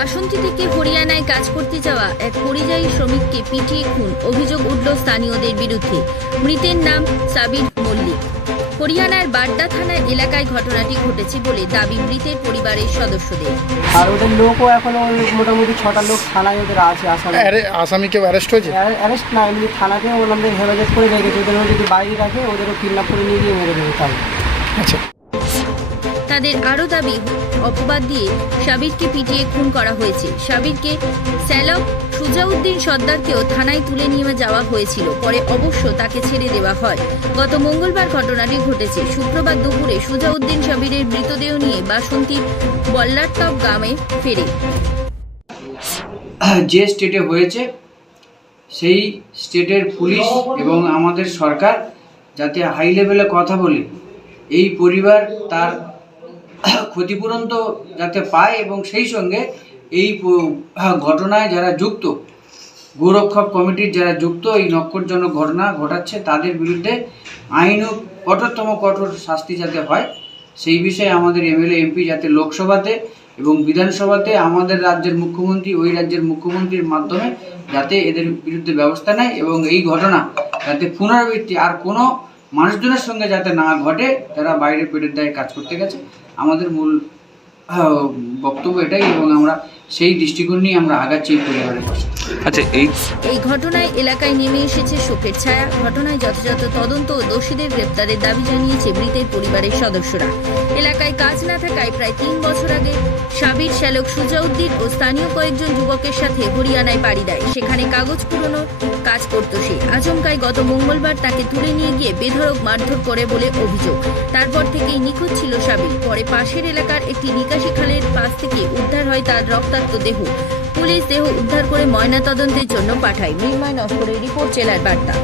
থেকে হরিয়ানায় কাজ করতে যাওয়া এক পরিযায়ী শ্রমিককে পিটিয়ে খুন অভিযোগ উঠল স্থানীয়দের বিরুদ্ধে। মৃতের নাম সাবির মল্লিক। হরিয়ানার বাড্ডা থানা এলাকায় ঘটনাটি ঘটেছে বলে দাবি মৃতের পরিবারের সদস্যদের। আর ওদের লোকও এখনও ওই মোটামুটি ছটা লোক থানায় ওদের আছে আসামি। অ্যারে- আসামি কেউ অ্যারেস্ট হয়েছে অ্যারেস্ট না এমনি থানাতে ওনাদের হেফাজত করে রেখেছে। ওদেরও যদি বাইরে রাখে ওদেরও কিডন্যাপ করে নিয়ে গিয়ে মেরে দেবে তাই আচ্ছা। তাদের আরও দাবি, অপবাদ দিয়ে সাবিরকে পিটিয়ে খুন করা হয়েছে। সাবিরকে স্যালক সুজাউদ্দিন সর্দারকেও থানায় তুলে নিয়ে যাওয়া হয়েছিল, পরে অবশ্য তাকে ছেড়ে দেওয়া হয়। গত মঙ্গলবার ঘটনাটি ঘটেছে। শুক্রবার দুপুরে সুজাউদ্দিন সাবিরের মৃতদেহ নিয়ে বাসন্তীর বল্লারটপ গ্রামে ফেরে। যে স্টেটে হয়েছে, সেই স্টেটের পুলিশ এবং আমাদের সরকার যাতে হাই লেভেলে কথা বলে, এই পরিবার তার ক্ষতিপূরণ তো যাতে পায় এবং সেই সঙ্গে এই ঘটনায় যারা যুক্ত গোরক্ষক কমিটির যারা যুক্ত, এই নক্ষরজনক ঘটনা ঘটাচ্ছে, তাদের বিরুদ্ধে আইন ও কঠোরতম কঠোর শাস্তি যাতে হয়, সেই বিষয়ে আমাদের এমএলএ, এমপি যাতে লোকসভাতে এবং বিধানসভাতে আমাদের রাজ্যের মুখ্যমন্ত্রী, ওই রাজ্যের মুখ্যমন্ত্রীর মাধ্যমে যাতে এদের বিরুদ্ধে ব্যবস্থা নেয় এবং এই ঘটনা যাতে পুনরাবৃত্তি, আর কোনো মানুষজনের সঙ্গে যাতে না ঘটে, তারা বাইরে পেটের দায়ে কাজ করতে গেছে। আমাদের মূল বক্তব্য এটাই এবং আমরা সেই দৃষ্টিকোণ নিয়ে আমরা আগাচ্ছি পরিবারের পাশে। আচ্ছা এই এই ঘটনায় এলাকায় নেমে এসেছে শোকের ছায়া। ঘটনায় যথাযথ তদন্ত ও দোষীদের গ্রেপ্তারের দাবি জানিয়েছে মৃতের পরিবারের সদস্যরা। এলাকায় কাজ না থাকায় প্রায় তিন বছর আগে সাবির শ্যালক সুজাউদ্দিন ও স্থানীয় কয়েকজন যুবকের সাথে হরিয়ানায় পাড়ি দেয়। সেখানে কাগজ পুরনো কাজ করত সে। আচমকায় গত মঙ্গলবার তাকে তুলে নিয়ে গিয়ে বেধড়ক মারধর করে বলে অভিযোগ। তারপর থেকেই নিখোঁজ ছিল সাবির। পরে পাশের এলাকার একটি নিকাশি খালের পাশ থেকে উদ্ধার হয় তার রক্তাক্ত দেহ। পুলিশ দেহ উদ্ধার করে ময়নাতদন্তের জন্য পাঠায়। মৃন্ময় নস্করের রিপোর্ট জেলার বার্তা।